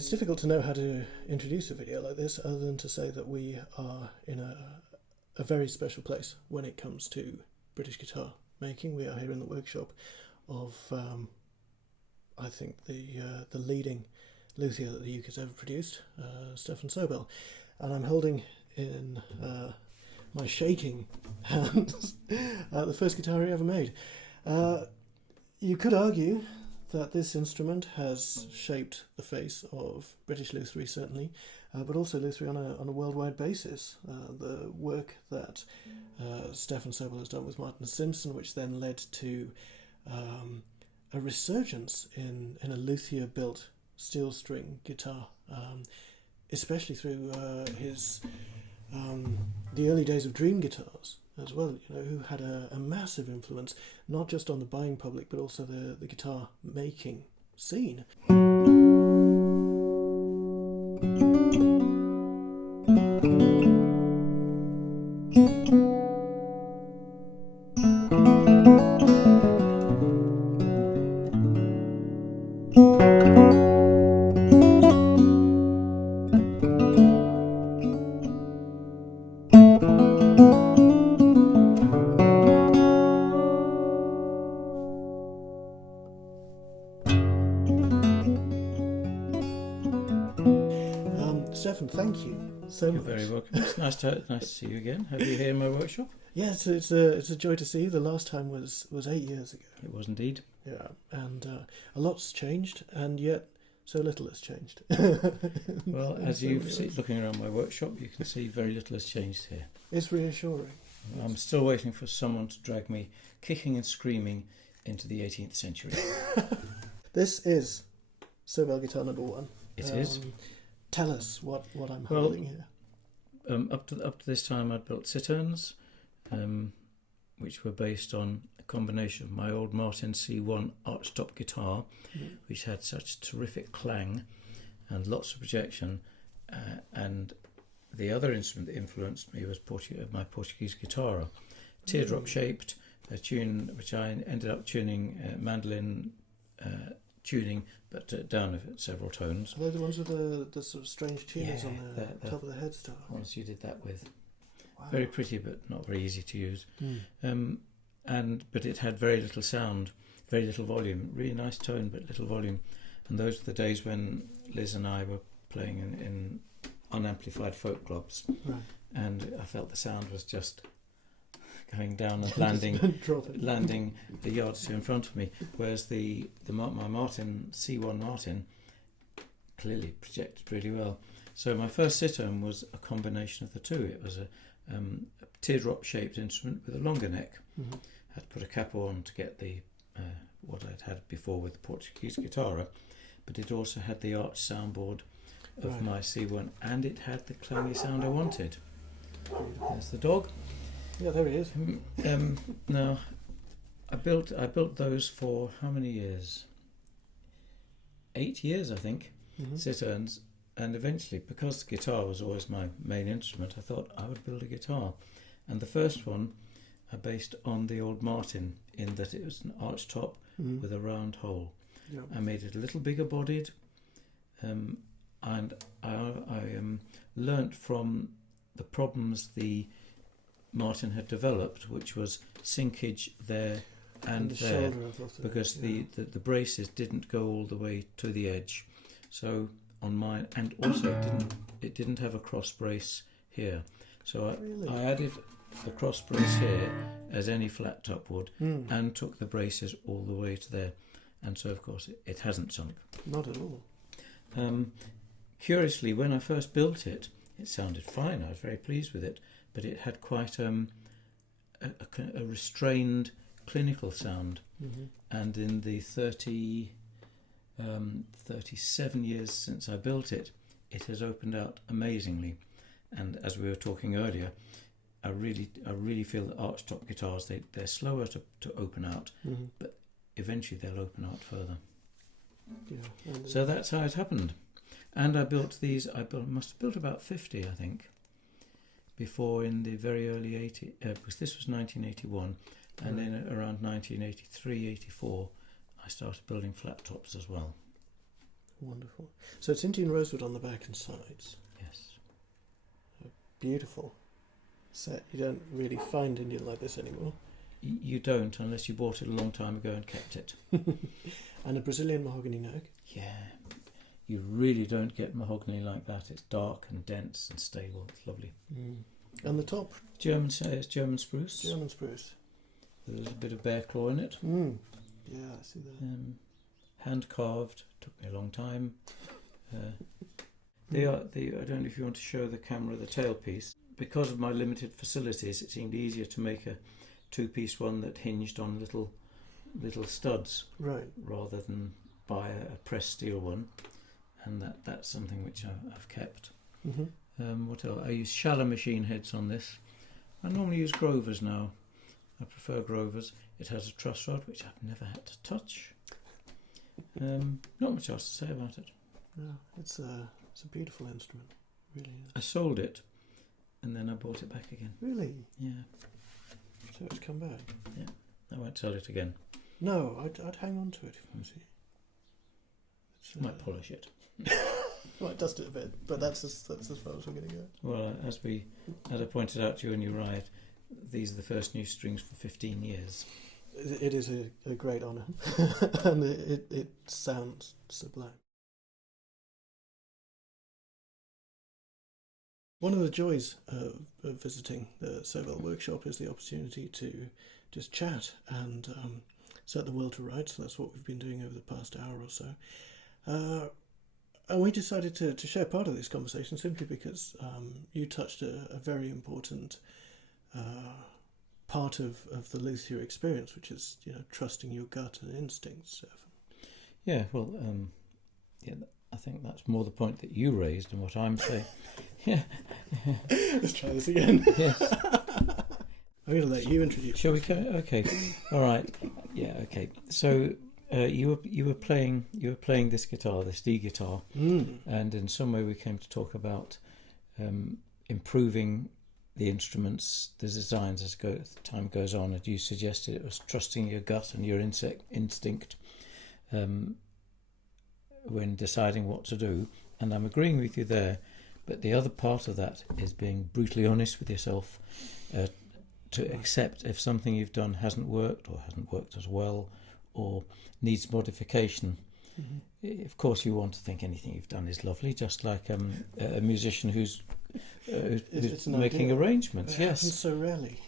It's difficult to know how to introduce a video like this other than to say that we are in a very special place when it comes to British guitar making. We are here in the workshop of, I think, the leading luthier that the UK has ever produced, Stefan Sobell. And I'm holding in my shaking hands the first guitar he ever made. You could argue that this instrument has shaped the face of British luthiery, certainly, but also luthiery on a worldwide basis. The work that Stefan Sobell has done with Martin Simpson, which then led to a resurgence in a luthier-built steel string guitar, especially through his the early days of Dream guitars as well, who had a massive influence, not just on the buying public, but also the guitar making scene. Stefan, thank you so much. You're very welcome. It's nice to see you again. Have you here in my workshop? Yes, it's a joy to see you. The last time was 8 years ago. It was indeed. Yeah, and a lot's changed, and yet so little has changed. Well, as you see, looking around my workshop, you can see very little has changed here. It's reassuring. I'm still waiting for someone to drag me kicking and screaming into the 18th century. This is Sobell guitar number 1. It is. Tell us what I'm holding here. Up to this time, I'd built citerns, which were based on a combination of my old Martin C1 archtop guitar, which had such terrific clang and lots of projection, and the other instrument that influenced me was my Portuguese guitar, teardrop shaped, a tune which I ended up tuning mandolin tuning, but down several tones. Are they the ones with the sort of strange tuners on the top of the headstock? Ones you did that with. Wow. Very pretty, but not very easy to use. But it had very little sound, very little volume. Really nice tone, but little volume. And those were the days when Liz and I were playing in unamplified folk clubs, right. And I felt the sound was just going down and landing a yard or two in front of me, whereas my Martin C1 Martin clearly projected really well. So my first citern was a combination of the two. It was a teardrop shaped instrument with a longer neck. I had to put a capo on to get the what I'd had before with the Portuguese guitar, but it also had the arch soundboard of my C1, and it had the clangy sound I wanted. There's the dog. Yeah, there he is. Now, I built those for how many years? 8 years, I think, citerns. And eventually, because the guitar was always my main instrument, I thought I would build a guitar. And the first one I based on the old Martin, in that it was an arch top with a round hole. Yep. I made it a little bigger bodied, and I learnt from the problems the Martin had developed, which was sinkage there and there, because the braces didn't go all the way to the edge. So on mine, and also it didn't have a cross brace here. So I added the cross brace here as any flat top would, and took the braces all the way to there. And so of course it hasn't sunk. Not at all. Curiously, when I first built it, it sounded fine. I was very pleased with it. But it had quite a restrained clinical sound, and in the 37 years since I built it, it has opened out amazingly. And as we were talking earlier, I really feel that archtop guitars, they're slower to open out, but eventually they'll open out further. Yeah, so that's how it happened. And I built these. Must have built about 50, I think, before in the very early 80s, because this was 1981, and then around 1983, 84, I started building flat tops as well. Wonderful. So it's Indian rosewood on the back and sides. Yes. Beautiful set. You don't really find Indian like this anymore. You don't, unless you bought it a long time ago and kept it. And a Brazilian mahogany neck. Yeah. You really don't get mahogany like that. It's dark and dense and stable. It's lovely. And the top? German spruce. German spruce. There's a bit of bear claw in it. Yeah, I see that. Hand carved. Took me a long time. I don't know if you want to show the camera the tailpiece. Because of my limited facilities, it seemed easier to make a two-piece one that hinged on little studs, right, rather than buy a pressed steel one, and that's something which I've kept. What else? I use shallow machine heads on this. I normally use Grovers now. I prefer Grovers. It has a truss rod which I've never had to touch. Not much else to say about it. No, it's a beautiful instrument, really. I sold it, and then I bought it back again. Really? Yeah. So it's come back. Yeah. I won't sell it again. No, I'd hang on to it if I was you. Might polish it. Might dust it a bit, but that's as far as we're going to go. Well, as I pointed out to you when you arrived, these are the first new strings for 15 years. It is a great honour, and it sounds sublime. One of the joys of visiting the Sobell workshop is the opportunity to just chat and set the world to rights. So that's what we've been doing over the past hour or so. And we decided to share part of this conversation simply because you touched a very important part of the Luthier experience, which is trusting your gut and instincts. Yeah, well, I think that's more the point that you raised than what I'm saying. Yeah. Let's try this again. Yes. I'm going to let you introduce. Shall we go? Okay. All right. Yeah. Okay. So you were playing this guitar, this D guitar, and in some way we came to talk about improving the instruments, the designs as time goes on. And you suggested it was trusting your gut and your instinct when deciding what to do, and I'm agreeing with you there. But the other part of that is being brutally honest with yourself, to accept if something you've done hasn't worked or hasn't worked as well or needs modification. Of course you want to think anything you've done is lovely, just like a musician who's making arrangements. It happens so rarely.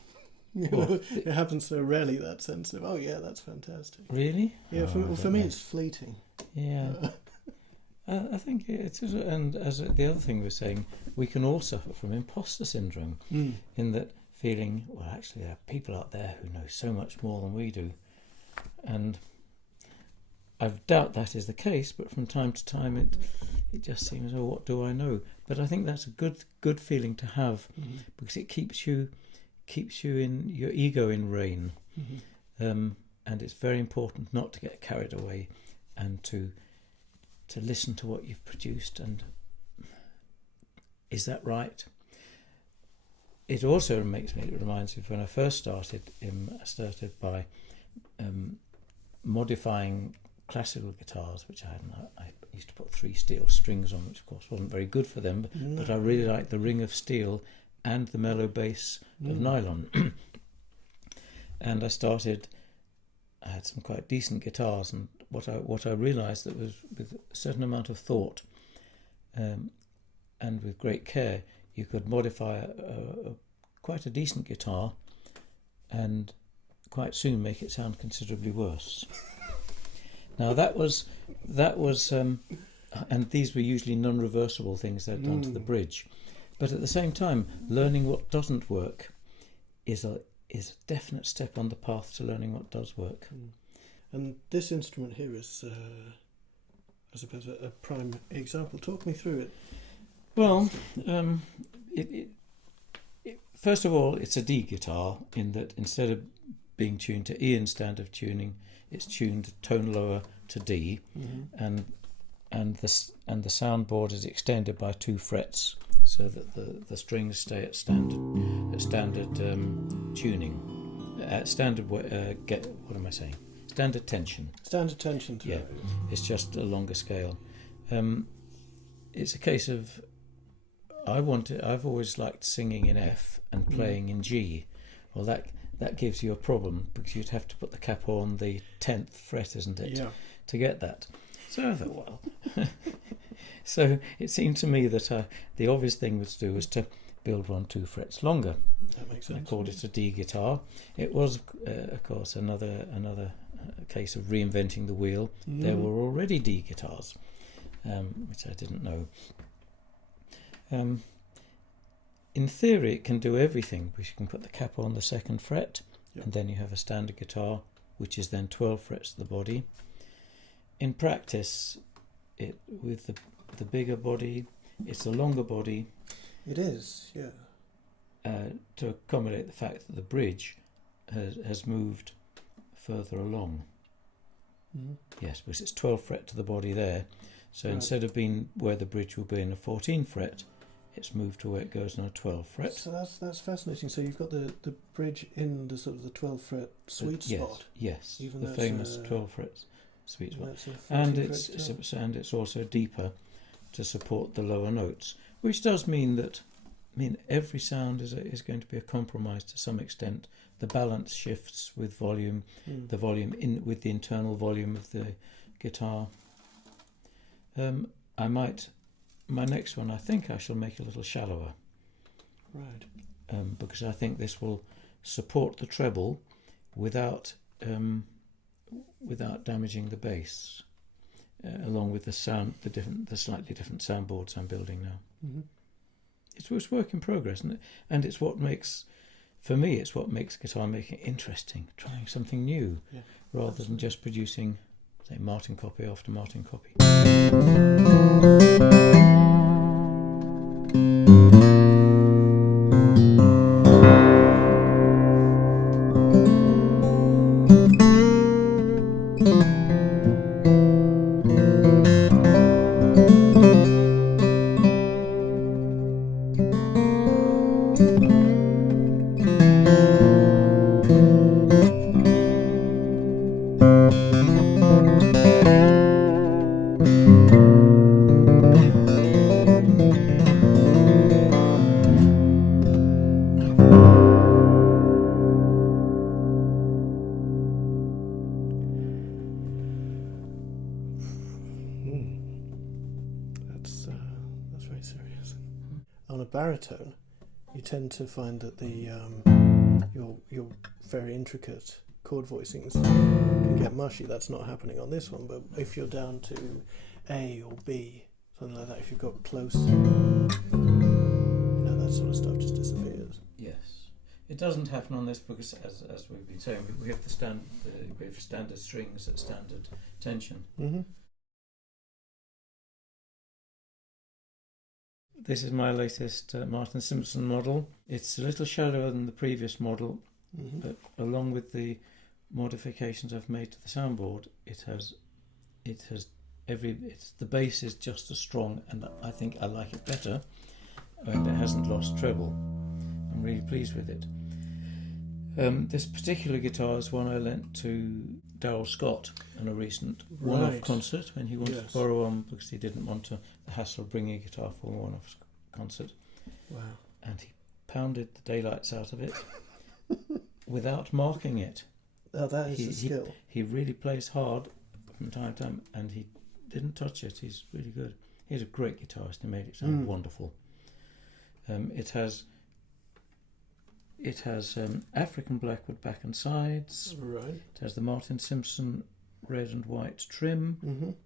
It happens so rarely, that sense of, oh yeah, that's fantastic. Really? Yeah, for me it's fleeting. Yeah. I think it is, and as the other thing we're saying, we can all suffer from imposter syndrome, in that feeling, well, actually there are people out there who know so much more than we do, and I doubt that is the case, but from time to time it just seems, oh, what do I know? But I think that's a good feeling to have, because it keeps you in your ego in rein, and it's very important not to get carried away and to listen to what you've produced, and is that right? It also reminds me of when I first started. I started by modifying classical guitars, which I used to put 3 steel strings on, which of course wasn't very good for them, but I really liked the ring of steel and the mellow bass of nylon. And I had some quite decent guitars, and what I realised that was with a certain amount of thought and with great care, you could modify quite a decent guitar and quite soon make it sound considerably worse. Now that was, and these were usually non-reversible things they'd done to the bridge. But at the same time, learning what doesn't work is a definite step on the path to learning what does work. And this instrument here is, I suppose, a prime example. Talk me through it. Well, first of all, it's a D guitar, in that instead of being tuned to E in standard tuning, it's tuned a tone lower to D, and the soundboard is extended by 2 frets, so that the strings stay at standard tuning, standard tension. Standard tension. Yeah, it's just a longer scale, It's a case of I've always liked singing in F and playing in G. Well, that gives you a problem because you'd have to put the capo on the 10th fret, isn't it? Yeah. To get that. So I thought, well, so it seemed to me that the obvious thing to do was to build one 2 frets longer. That makes sense. I called it a D guitar. It was, of course, another case of reinventing the wheel. There were already D guitars, which I didn't know. In theory, it can do everything because you can put the capo on the 2nd fret, and then you have a standard guitar, which is then 12 frets to the body. In practice, with the bigger body, it's a longer body. It is, yeah. To accommodate the fact that the bridge has moved further along. Yes, because it's 12 fret to the body there. So instead of being where the bridge will be in a 14 fret, it's moved to where it goes on a 12 fret. So that's fascinating. So you've got the bridge in the sort of the 12 fret sweet spot. Yes, even the famous 12 frets sweet spot. And it's also deeper to support the lower notes, which does mean that every sound is going to be a compromise to some extent. The balance shifts with volume, the volume with the internal volume of the guitar. My next one, I think I shall make a little shallower. Right. Because I think this will support the treble without damaging the bass, along with the sound, the slightly different soundboards I'm building now. It's work in progress, and it's what makes, for me, it's what makes guitar making interesting. Trying something new, rather than just producing, say, Martin copy after Martin copy. That's very serious. On a baritone, you tend to find that the your very intricate chord voicings can get mushy. That's not happening on this one, but if you're down to A or B, something like that, if you've got close, that sort of stuff just disappears. Yes, it doesn't happen on this because, as we've been saying, we have we have standard strings at standard tension. This is my latest Martin Simpson model. It's a little shallower than the previous model, but along with the modifications I've made to the soundboard, the bass is just as strong, and I think I like it better, and it hasn't lost treble. I'm really pleased with it. This particular guitar is one I lent to Darrell Scott on a recent one-off concert when he wanted to borrow one because he didn't want the hassle of bringing a guitar for a one-off concert. Wow. And he pounded the daylights out of it without marking it. Oh, that is a skill. He really plays hard from time to time, and he didn't touch it. He's really good. He's a great guitarist. He made it sound wonderful. It has African blackwood back and sides. Right. It has the Martin Simpson red and white trim.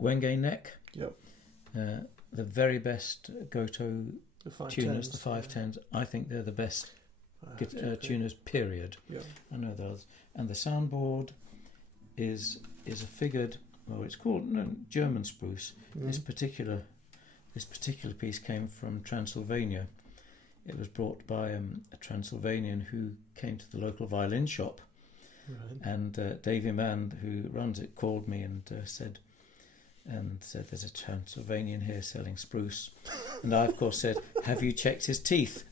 Wenge neck. Yep. The very best Goto tuners, the 510s. Yeah. I think they're the best tuners, period. Yep. I know those. And the soundboard is a figured, it's called German spruce. This particular piece came from Transylvania. It was brought by a Transylvanian who came to the local violin shop, and Davy Mann, who runs it, called me and said there's a Transylvanian here selling spruce, and I of course said, have you checked his teeth?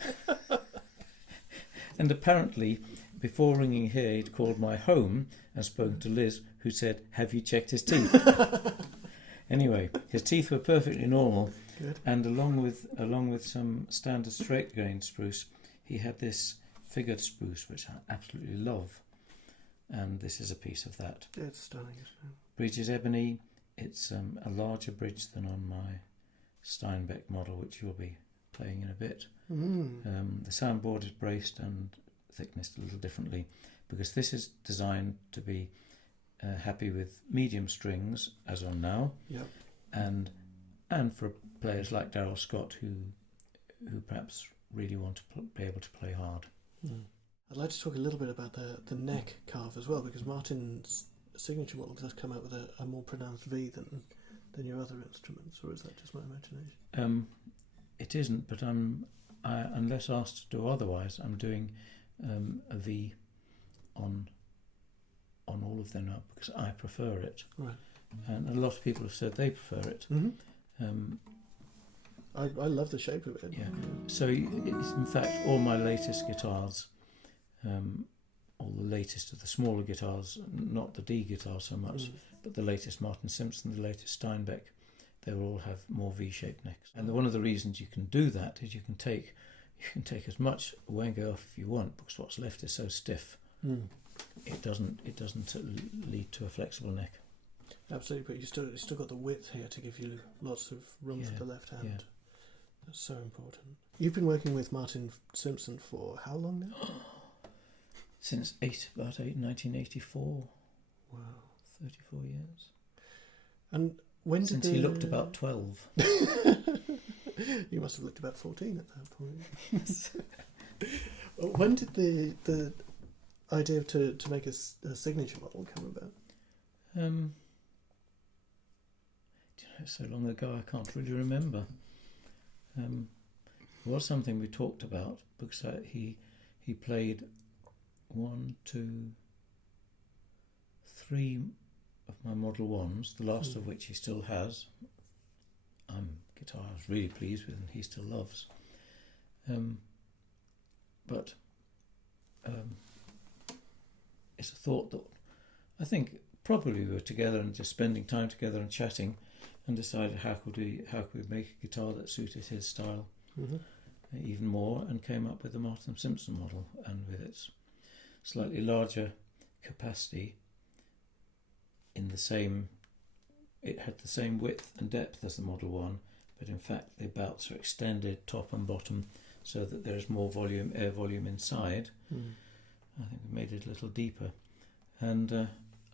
And apparently before ringing here he'd called my home and spoken to Liz, who said, have you checked his teeth? Anyway, his teeth were perfectly normal, Good. and along with some standard straight grain spruce, he had this figured spruce, which I absolutely love. And this is a piece of that. Yeah, it's stunning, isn't it? Bridge is ebony. It's a larger bridge than on my Steinbeck model, which you'll be playing in a bit. The soundboard is braced and thicknessed a little differently, because this is designed to be happy with medium strings, as on now, yep. and for players like Darrell Scott who perhaps really want to be able to play hard. I'd like to talk a little bit about the neck carve as well, because Martin's signature model does come out with a more pronounced V than your other instruments, or is that just my imagination? It isn't, but unless asked to do otherwise, I'm doing a V on all of them now, because I prefer it. Right. And a lot of people have said they prefer it. Mm-hmm. I love the shape of it. Yeah. So it's, in fact, all my latest guitars, all the latest of the smaller guitars, not the D guitar so much, but the latest Martin Simpson, the latest Steinbeck, they will all have more V-shaped necks. And one of the reasons you can do that is you can take as much wenge off if you want, because what's left is so stiff. It doesn't lead to a flexible neck. Absolutely, but you still got the width here to give you lots of room for the left hand. Yeah. That's so important. You've been working with Martin Simpson for how long now? Since 1984. Wow. 34 years. And when Since he looked about 12. You must have looked about 14 at that point. When did the idea to make a signature model come about? So long ago I can't really remember. It was something we talked about, because he played 1, 2, 3 of my Model 1s, the last of which he still has. Guitar I was really pleased with and he still loves. But it's a thought that I think probably we were together and just spending time together and chatting, and decided how could we make a guitar that suited his style even more, and came up with the Martin Simpson model, and with its slightly larger capacity, it had the same width and depth as the Model 1, but in fact the bouts are extended top and bottom so that there is more air volume inside. I think we made it a little deeper, and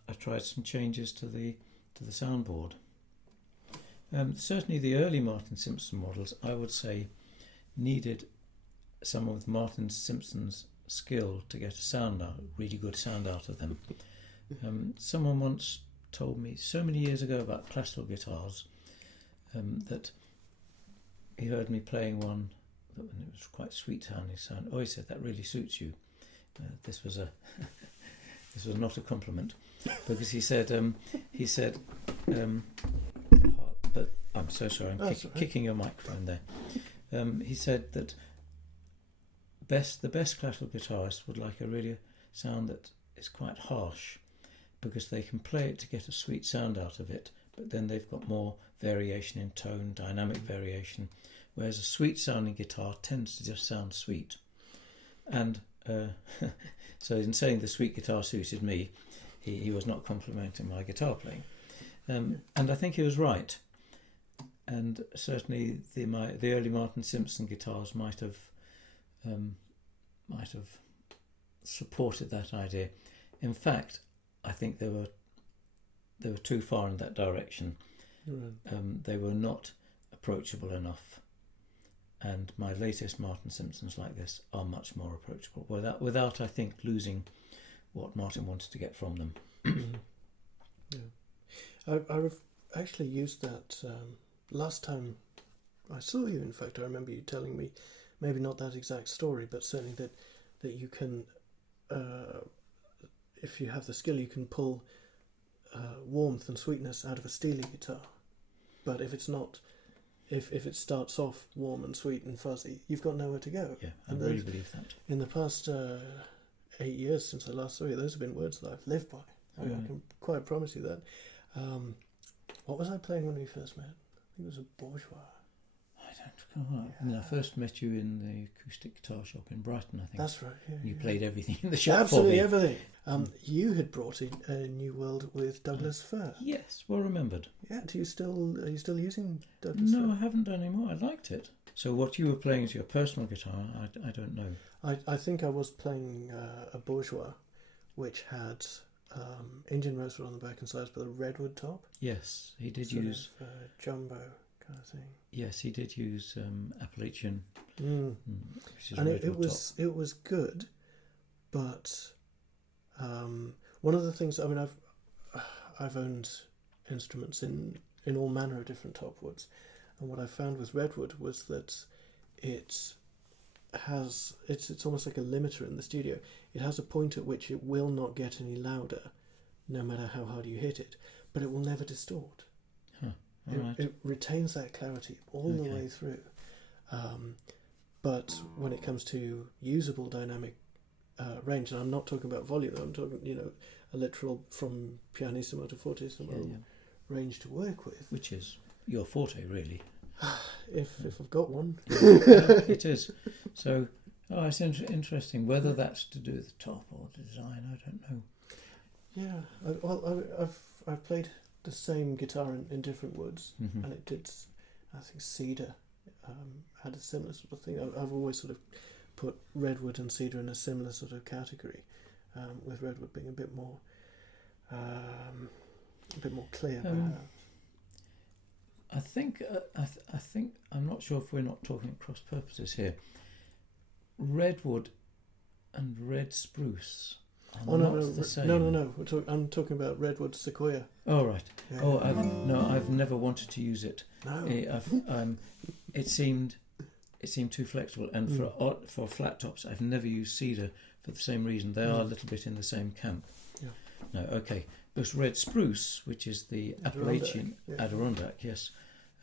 I tried some changes to the soundboard. Certainly the early Martin Simpson models, I would say, needed some of Martin Simpson's skill to get a really good sound out of them. Someone once told me so many years ago about classical guitars that he heard me playing one that, and it was quite sweet sounding sound. He said, that really suits you. This was not a compliment, because he said but I'm so sorry, I'm kicking your microphone there. He said that the best classical guitarists would like a really sound that is quite harsh, because they can play it to get a sweet sound out of it, but then they've got more variation in tone, dynamic variation, whereas a sweet sounding guitar tends to just sound sweet. And so in saying the sweet guitar suited me, he was not complimenting my guitar playing. And I think he was right. And certainly the early Martin Simpson guitars might have supported that idea. In fact, I think they were too far in that direction. They were not approachable enough. And my latest Martin Simpsons like this are much more approachable, without I think losing what Martin wanted to get from them. I've actually used that last time I saw you. In fact, I remember you telling me, maybe not that exact story, but certainly that you can, if you have the skill, you can pull warmth and sweetness out of a steely guitar. But if it's not, if it starts off warm and sweet and fuzzy, you've got nowhere to go. Yeah, I really believe that. In the past 8 years since I last saw you, those have been words that I've lived by. I can quite promise you that. What was I playing when we first met? I think it was a bourgeois. I don't know. I mean, I first met you in the acoustic guitar shop in Brighton, I think. That's right. Yeah, you played everything in the shop absolutely for me. everything. You had brought in a New World with Douglas fir. Yes, well remembered. Yeah. Are you still using Douglas fir? No, I haven't done anymore. I liked it. So what you were playing is your personal guitar. I don't know. I think I was playing a bourgeois, which had Indian rosewood on the back and sides, but a redwood top. Yes, he did sort use of, jumbo kind of thing. Yes, he did use Appalachian, which is and redwood it was good, but one of the things, I mean, I've owned instruments in all manner of different top woods, and what I found with redwood was that it's almost like a limiter in the studio. It has a point at which it will not get any louder, no matter how hard you hit it, but it will never distort. It retains that clarity all the way through. But when it comes to usable dynamic range, and I'm not talking about volume, I'm talking, a literal from pianissimo to fortissimo range to work with. Which is your forte, really. If I've got one. It is. So, it's interesting. Whether that's to do with the top or design, I don't know. Yeah, I've played the same guitar in different woods, and it did. I think cedar had a similar sort of thing. I've always sort of put redwood and cedar in a similar sort of category, with redwood being a bit more clear, perhaps. I think I'm not sure if we're not talking at cross purposes here. Redwood and red spruce. The same. No. I'm talking about redwood sequoia. Oh right. Yeah. I've never wanted to use it. No. It seemed too flexible, and for flat tops, I've never used cedar for the same reason. They are a little bit in the same camp. Yeah. No, okay. Because red spruce, which is the Appalachian Adirondack, yes,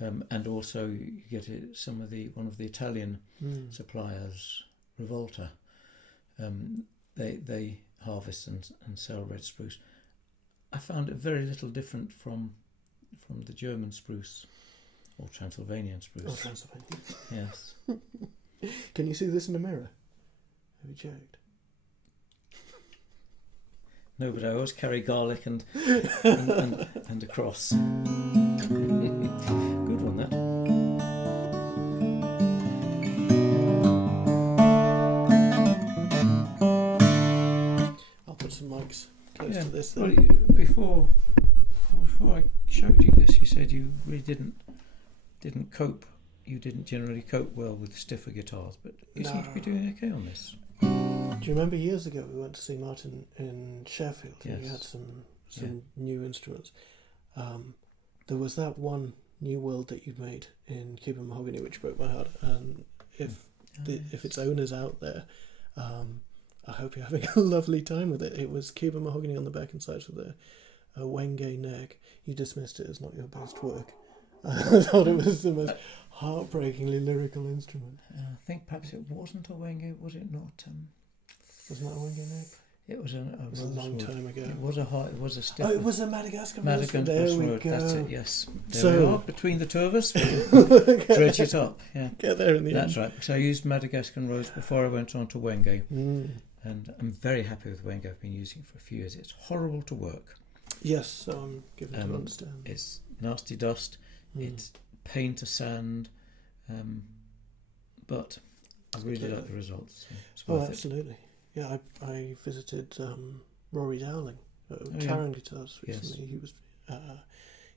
and also you get one of the Italian suppliers, Rivolta. They harvest and sell red spruce. I found it very little different from the German spruce or Transylvanian spruce. Oh, Transylvanian. Yes. Can you see this in a mirror? Have you checked? No, but I always carry garlic and a cross. Good one, that. I'll put some mics close to this Well, then. before I showed you this, you said you really didn't cope. You didn't generally cope well with stiffer guitars, but you seem to be doing okay on this. Do you remember years ago we went to see Martin in Sheffield, and he had some new instruments? There was that one New World that you'd made in Cuban mahogany, which broke my heart. And if its owner's out there, I hope you're having a lovely time with it. It was Cuban mahogany on the back and sides with a Wenge neck. You dismissed it as not your best work. I thought it was the most heartbreakingly lyrical instrument. I think perhaps it wasn't a Wenge, was it not? Wasn't that a Wenge neck? It was a long time ago. It was a stiff. Oh, it was a Madagascar Madagascar There we road. go. That's it. Yes. There So we are. Between the two of us, dredge it up. Yeah. Get there in the end. That's right. So I used Madagascar rose before I went on to Wenge, and I'm very happy with Wenge. I've been using it for a few years. It's horrible to work. Yes, so I'm given to understand. It's nasty dust. It's pain to sand, but I really like the results. So it's worth absolutely. Yeah, I visited Rory Dowling at Karen Guitars recently. Yes.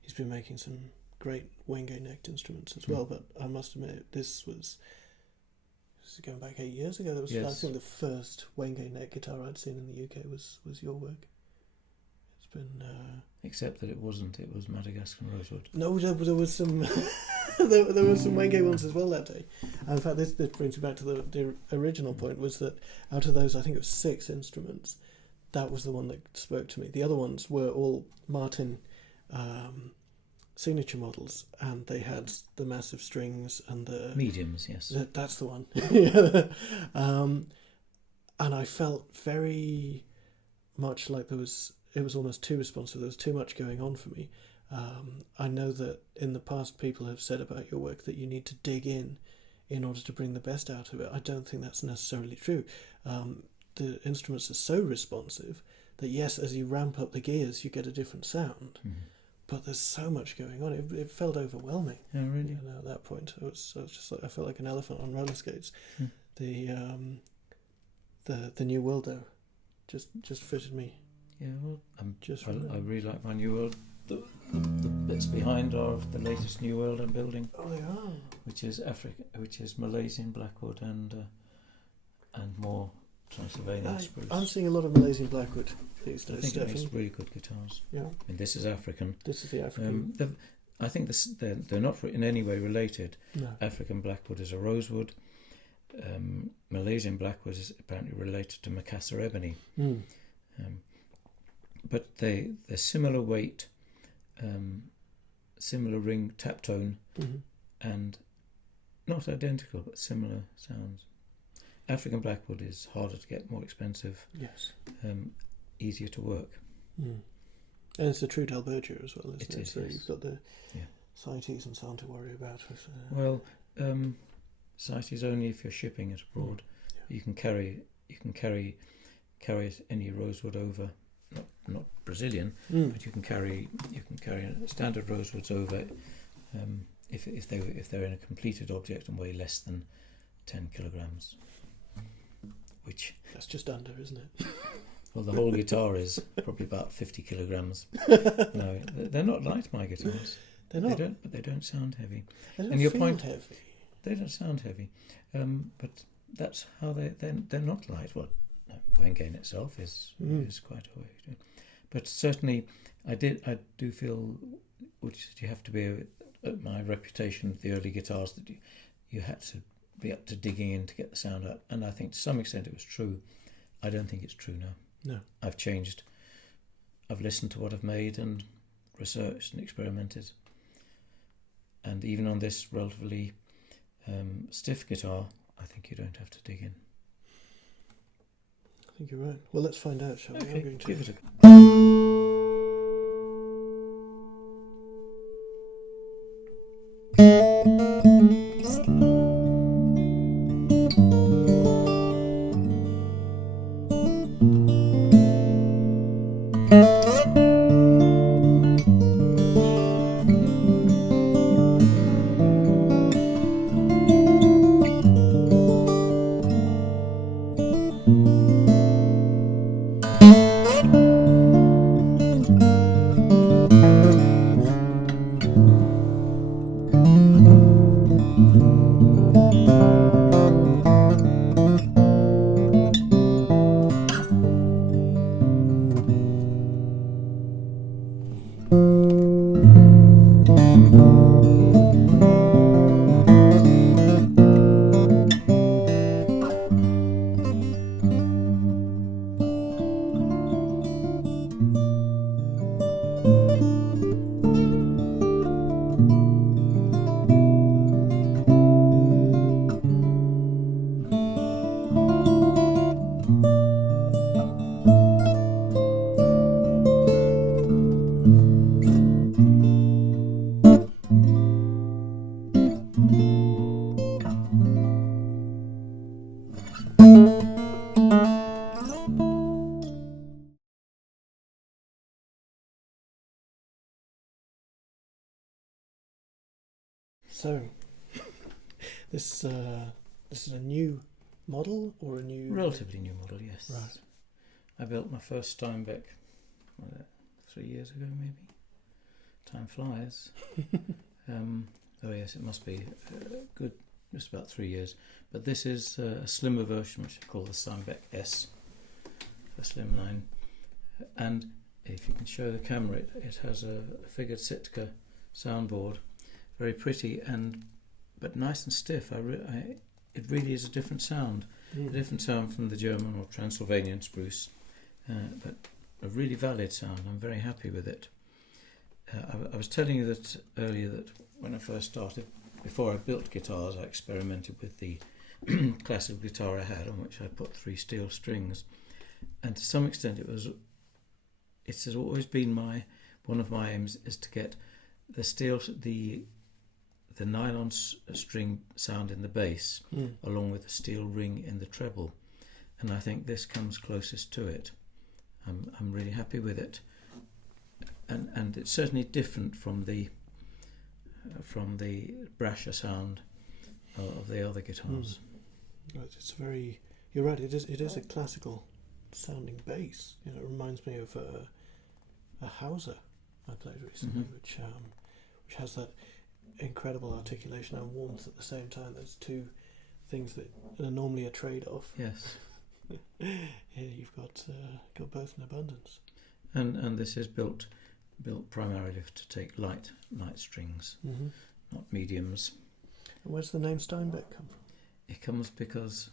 He's been making some great Wenge necked instruments as well. But I must admit, this is going back 8 years ago. That was I think the first Wenge neck guitar I'd seen in the UK was your work. It's been except that it wasn't. It was Madagascar rosewood. No, there was some there were some Wenge ones as well that day. And in fact, this brings me back to the original point, was that out of those, I think it was 6 instruments, that was the one that spoke to me. The other ones were all Martin signature models, and they had the massive strings and the mediums. Yes, that's the one. And I felt very much like it was almost too responsive. There was too much going on for me. I know that in the past people have said about your work that you need to dig in order to bring the best out of it. I don't think that's necessarily true. The instruments are so responsive that yes, as you ramp up the gears, you get a different sound. Mm-hmm. But there's so much going on. It felt overwhelming. Oh, really? You know, at that point, I was just like, I felt like an elephant on roller skates. Mm. The New World though, just fitted me. Yeah, well, I I really like my New World. The bits behind are of the latest New World I'm building. Oh, they are. Which is Malaysian blackwood and more Transylvanian spruce. I'm seeing a lot of Malaysian blackwood these days. I think Stefan. it makes really good guitars. Yeah. I mean, this is African. This is the African. I think they're not in any way related. No. African blackwood is a rosewood. Malaysian blackwood is apparently related to Macassar ebony. Mm. But they're similar weight, similar ring tap tone, Mm-hmm. and not identical but similar sounds. African blackwood is harder to get, more expensive, Yes. Easier to work. Mm. And it's a true Dalbergia as well, isn't it? Is, So yes. you've got the Yeah. CITES and so on to worry about. Well, CITES only if you're shipping it abroad. Yeah. You can carry any rosewood over, not Brazilian, but you can carry standard rosewoods over if they're in a completed object and weigh less than 10 kilograms. Which That's just under, isn't it? well, the whole guitar is probably about 50 kilograms. No, they're not light, my guitars. They're not. But they don't sound heavy. They don't And your feel point- heavy. They don't sound heavy, but that's how they're not light. Well, Wengane itself is quite a way to. But certainly, I do feel, which you have to be my reputation of the early guitars, that you had to be up to digging in to get the sound out, and I think to some extent it was true. I don't think it's true now. No. I've changed. I've listened to what I've made and researched and experimented, and even on this relatively stiff guitar, I think you don't have to dig in. I think you're right. Well, let's find out, shall we? Okay, I'm going to give it a. So, this is a new model or a new... Relatively new model, yes. Right. I built my first Steinbeck 3 years ago, maybe. Time flies. Oh yes, it must be good, just about 3 years. But this is a slimmer version, which I call the Steinbeck S, the Slimline. And if you can show the camera, it has a figured Sitka soundboard, very pretty but nice and stiff. It really is a different sound, a different sound from the German or Transylvanian spruce, but a really valid sound. I'm very happy with it. I was telling you that earlier that when I first started, before I built guitars, I experimented with the classical guitar I had, on which I put 3 steel strings, and to some extent it has always been one of my aims is to get the steel, the nylon string sound in the bass, along with the steel ring in the treble, and I think this comes closest to it. I'm really happy with it, and it's certainly different from the brasher sound of the other guitars. It's very. You're right. It is a classical sounding bass. You know, it reminds me of a Hauser I played recently, which has that incredible articulation and warmth at the same time. There's two things that are normally a trade-off. Yes. Here you've got both in abundance. And this is built primarily to take light strings, not mediums. And where's the name Steinbeck come from? It comes because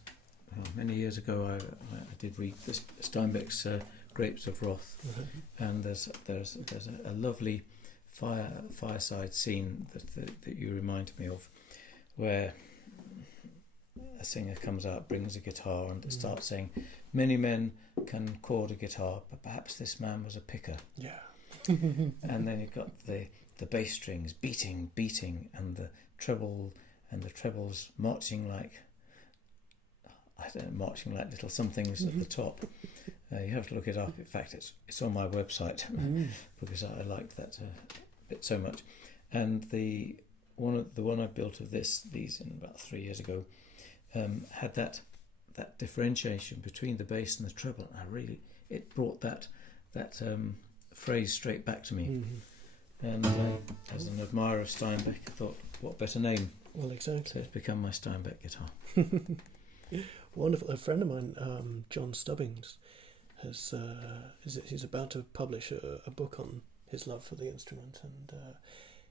many years ago I did read Steinbeck's Grapes of Wrath, and there's a lovely fireside scene that you remind me of, where a singer comes out, brings a guitar, and starts saying, "Many men can chord a guitar, but perhaps this man was a picker." Yeah. And then you've got the bass strings beating, and the trebles marching like little somethings at the top. You have to look it up. In fact, it's on my website because I liked that bit so much. And the one I built of these in about 3 years ago had that differentiation between the bass and the treble. And it brought that phrase straight back to me. And as an admirer of Steinbeck, I thought, what better name? Well, exactly. So it's become my Steinbeck guitar. Wonderful. A friend of mine, John Stubbings, he's about to publish a book on his love for the instrument, and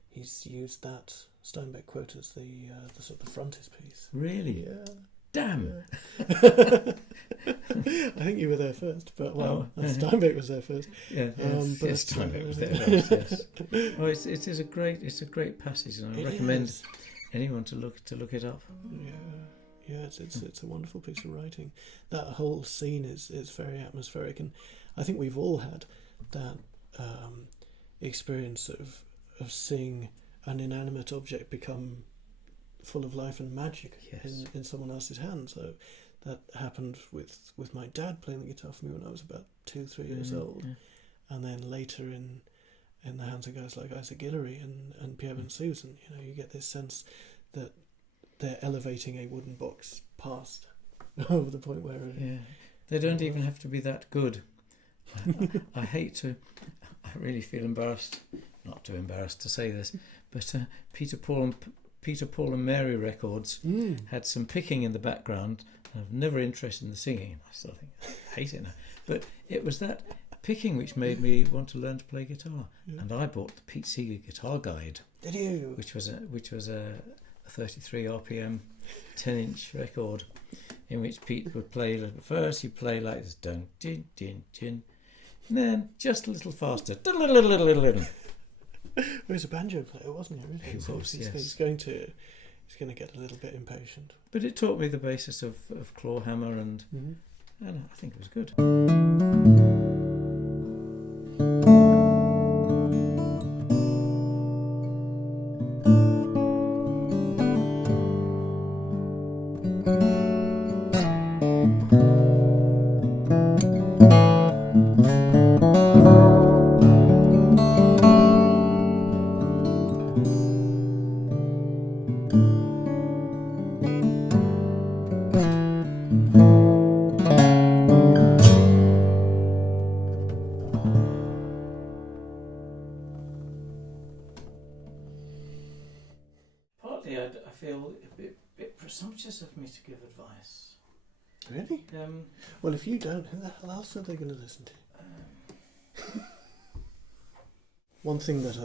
he's used that Steinbeck quote as the sort of frontispiece. Really? Yeah. Damn. Yeah. I think you were there first, but Steinbeck was there first. Yeah, yes, Steinbeck was there first. Yes. Well, it is a great passage, and I recommend anyone to look it up. Yeah, it's a wonderful piece of writing. That whole scene is very atmospheric, and I think we've all had that experience of seeing an inanimate object become full of life and magic in someone else's hands. So that happened with my dad playing the guitar for me when I was about 2-3 years old, and then later in the hands of guys like Isaac Guillory and Pierre Van Susan. You know, you get this sense that they're elevating a wooden box past over the point where they don't even have to be that good. I really feel embarrassed, not too embarrassed to say this, but Peter, Paul and Mary records had some picking in the background. I've never interested in the singing. I still think I hate it now, but it was that picking which made me want to learn to play guitar. And I bought the Pete Seeger Guitar Guide. Did you? Which was a 33 RPM 10-inch record, in which Pete would play. First he'd play like this, dun din din din, and then just a little faster. He was a banjo player, wasn't he? Really? He was, yes. He's going to get a little bit impatient. But it taught me the basis of claw hammer, and I think it was good. I feel a bit presumptuous of me to give advice. Really? Well, if you don't, who the hell else are they going to listen to? One thing that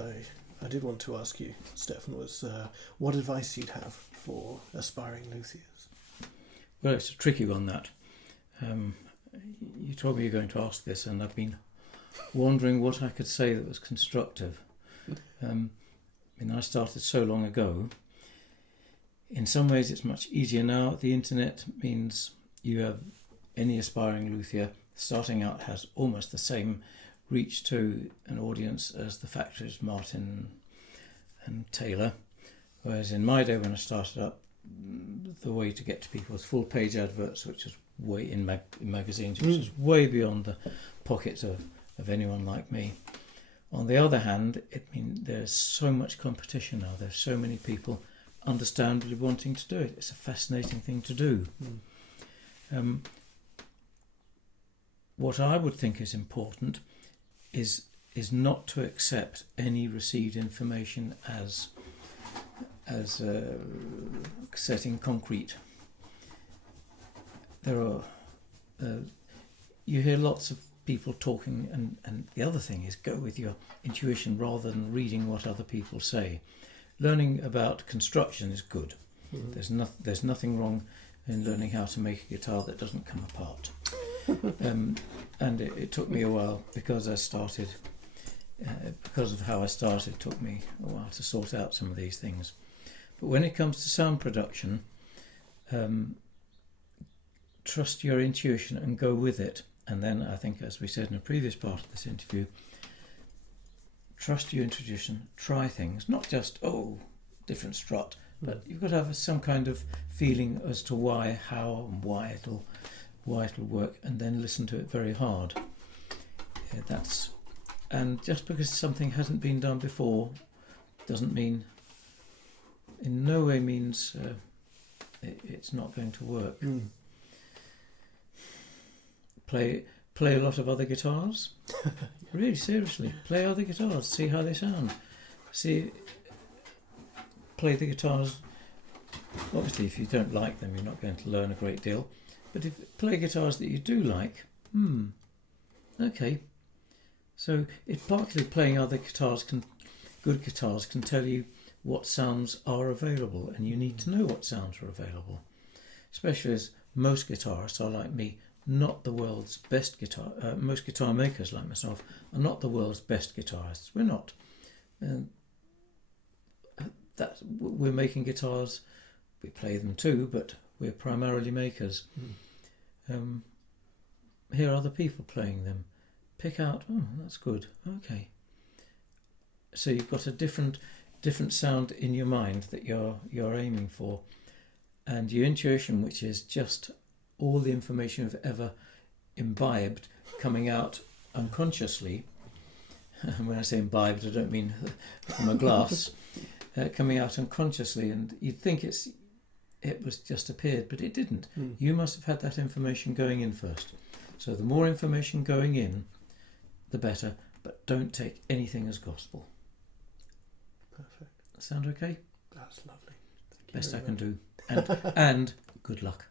I did want to ask you, Stefan, was what advice you'd have for aspiring luthiers. Well, it's a tricky one, that. You told me you're going to ask this, and I've been wondering what I could say that was constructive. I started so long ago. In some ways it's much easier now. The internet means you have any aspiring luthier starting out has almost the same reach to an audience as the factories Martin and Taylor, whereas in my day when I started up, the way to get to people was full page adverts, which was way in magazines, which was way beyond the pockets of anyone like me. On the other hand, there's so much competition now. There's so many people understandably wanting to do it. It's a fascinating thing to do. What I would think is important is not to accept any received information as set in concrete. There are you hear lots of people talking, and the other thing is go with your intuition rather than reading what other people say. Learning about construction is good. There's nothing wrong in learning how to make a guitar that doesn't come apart. And it took me a while because I started. Because of how I started, it took me a while to sort out some of these things. But when it comes to sound production, trust your intuition and go with it. And then I think, as we said in a previous part of this interview, trust your intuition, try things, not just, different strut, but you've got to have some kind of feeling as to why, how, and why it'll work, and then listen to it very hard. And just because something hasn't been done before doesn't mean, in no way means it's not going to work. Play a lot of other guitars. Really, seriously, play other guitars, see how they sound. Play the guitars. Obviously, if you don't like them, you're not going to learn a great deal. But play guitars that you do like. Okay. So it's partly playing other guitars. Good guitars can tell you what sounds are available, and you need to know what sounds are available. Especially as most guitarists are like me, not the world's best guitar. Most guitar makers like myself are not the world's best guitarists. We're not. We're making guitars. We play them too, but we're primarily makers. Hear other people playing them. Pick out, that's good, okay. So you've got a different sound in your mind that you're aiming for, and your intuition, which is just all the information you've ever imbibed coming out unconsciously. And when I say imbibed, I don't mean from a glass. Coming out unconsciously, and you'd think it was just appeared, but it didn't. You must have had that information going in first. So the more information going in, the better, but don't take anything as gospel. Perfect. Sound okay? That's lovely. Thank you. Best I can do. And good luck.